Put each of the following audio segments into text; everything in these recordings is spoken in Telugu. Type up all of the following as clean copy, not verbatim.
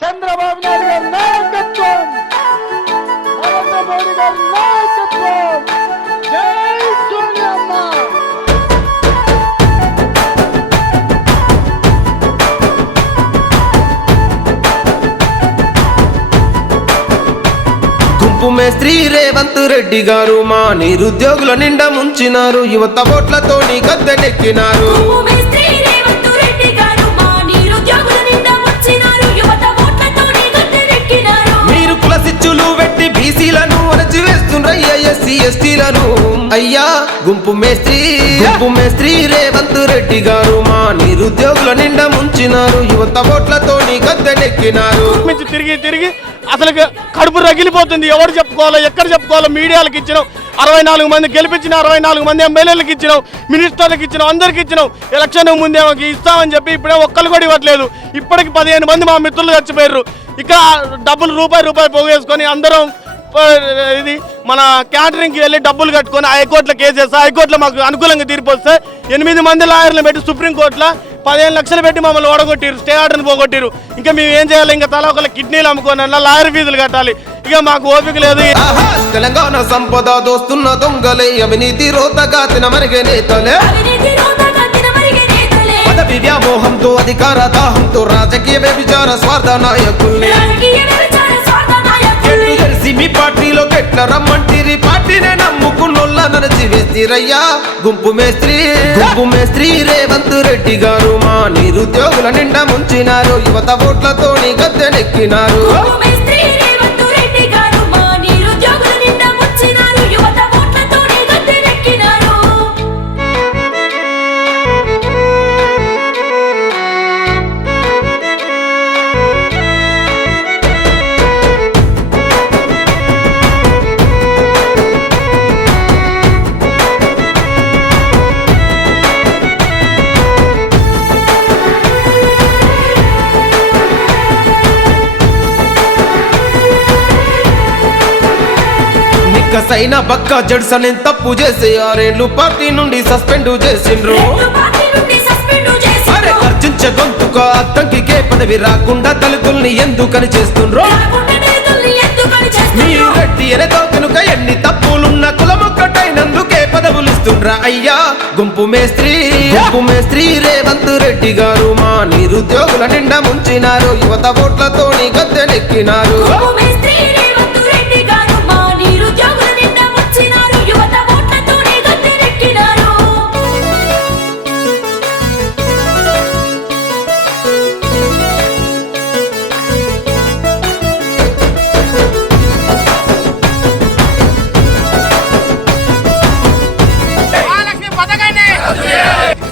చంద్రబాబు నాయుడు గారి నాయకత్వం, నరేంద్ర మోడీ గారి నాయకత్వం. జై సోనియమ్మ. గుంపు మేస్త్రి రేవంత్ రెడ్డి గారు మా నిరుద్యోగుల నిండా ముంచినారు, యువత ఓట్లతోని గద్దెనెక్కినారు. మీరు కులసిచ్చులు పెట్టి బీసీలను అణచివేస్తుండ్రయ్యా ఎస్సీ ఎస్టీలను. అయ్యా గుంపు మేస్త్రి రేవంత్ రెడ్డి గారు మా నిరుద్యోగుల నిండా ముంచినారు, యువత ఓట్లతోని గద్దెనెక్కినారు. తిరిగి అసలు కడుపు రగిలిపోతుంది. ఎవరు చెప్పుకోవాలో ఎక్కడ చెప్పుకోవాలో మీడియాలకు ఇచ్చినాం. 64 మంది గెలిపించిన 64 మంది ఎమ్మెల్యేలకు ఇచ్చినాం, మినిస్టర్లకు ఇచ్చినాం, అందరికి ఇచ్చినాం. ఎలక్షన్ ముందే ఇస్తామని చెప్పి ఇప్పుడే ఒక్కరు కూడా ఇవ్వట్లేదు. ఇప్పటికి 15 మంది మా మిత్రులు చచ్చిపోయారు. ఇక డబ్బులు రూపాయి పోగేసుకొని అందరం ఇది మన క్యాటరింగ్కి వెళ్ళి డబ్బులు కట్టుకొని హైకోర్టులో కేసు వేస్తే హైకోర్టులో మాకు అనుకూలంగా తీర్పు వస్తే 8 మంది లాయర్లు పెట్టి సుప్రీంకోర్టులో 15 లక్షలు పెట్టి మమ్మల్ని ఓడగొట్టిరు, స్టే ఆర్డర్ని పోగొట్టిరు. ఇంకా మేము ఏం చేయాలి? ఇంకా తల ఒకళ్ళ కిడ్నీలు అమ్ముకొని లాయర్ ఫీజులు కట్టాలి. ఇక మాకు ఓపిక లేదు. తెలంగాణ సంపద దోస్తున్న దొంగలే, అవినీతి రోతగా తినమరిగే నేతలే, పదవి వ్యామోహంతో అధికార దాహంతో రాజకీయ వ్యభిచార స్వార్థ నాయకుల్ని తెలిసి మీ పార్టీలో కెట్ల రమ్మంటిరి, పార్టీనే నమ్ముకున్నోళ్ళ నడిచి వేస్తిరయ్యా. గుంపు మేస్త్రి రేవంత్ రెడ్డి గారు మా నిరుద్యోగుల నిండా ముంచినారు, యువత ఓట్లతోని గద్దెనెక్కినారు. సైనా బక్క జడ్సన్ తప్పు చేసి 6 ఏళ్లు పార్టీ నుండి సస్పెండ్ చేసిండ్రు. అరే గర్జించే గొంతుక అద్దంకికే పదవి రాకుండా దళితుల్ని ఎందుకని చేస్తుండ్రు? మీ రెడ్డి అనేతో కనుక ఎన్ని తప్పులున్న కులమొక్కటైనందుకే పదవులు ఇస్తుండ్రా అయ్యా. గుంపు మేస్త్రి రేవంత్ రెడ్డి గారు మా నిరుద్యోగుల నిండా ముంచినారు, యువత ఓట్లతోని గద్దెనెక్కినారు.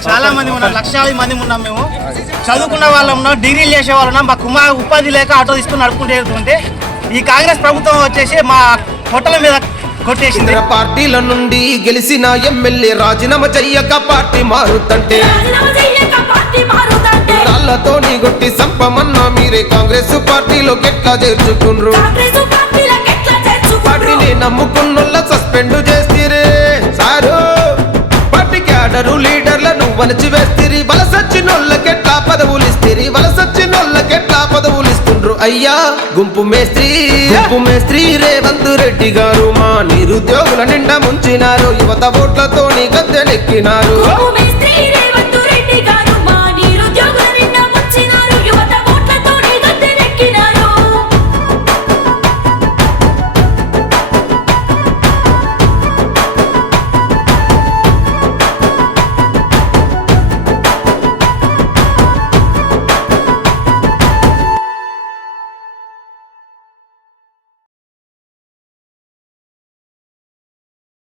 చాలా మంది ఉన్నాం, లక్షలాది మంది ఉన్నాం. మేము చదువుకున్న వాళ్ళం ఉన్నాం, డిగ్రీలు చేసే వాళ్ళు ఉన్నాం. మాకు ఉపాధి లేక ఆటో తీసుకుని నడుపుకుంటే ఈ కాంగ్రెస్ ప్రభుత్వం వచ్చేసి మా హోటల్ మీద కొట్టేసింది. పార్టీల నుండి గెలిచిన ఎమ్మెల్యే రాజీనామా చెయ్యక పార్టీ మారుతంటే రాళ్లతోని కొట్టి సంపమన్నా మీరే కాంగ్రెస్ పార్టీలో ఎట్లా చేర్చుకుండ్రు? పార్టీని నమ్ముకున్నోళ్ళ సస్పెండ్ చేస్తీరే సారు. పార్టీ క్యాడరు లీడర్లను వలచి వేస్తీరి, వలసచ్చినోళ్ళకెట్లా పదవులు ఇస్తీరి, వలసచ్చినోళ్ళకెట్లా పదవులు ఇస్తుండ్రు అయ్యా. గుంపు మేస్త్రి రేవంత్ రెడ్డి గారు మా నిరుద్యోగుల నిండా ముంచినారు, యువత ఓట్లతోని గద్దెనెక్కినారు.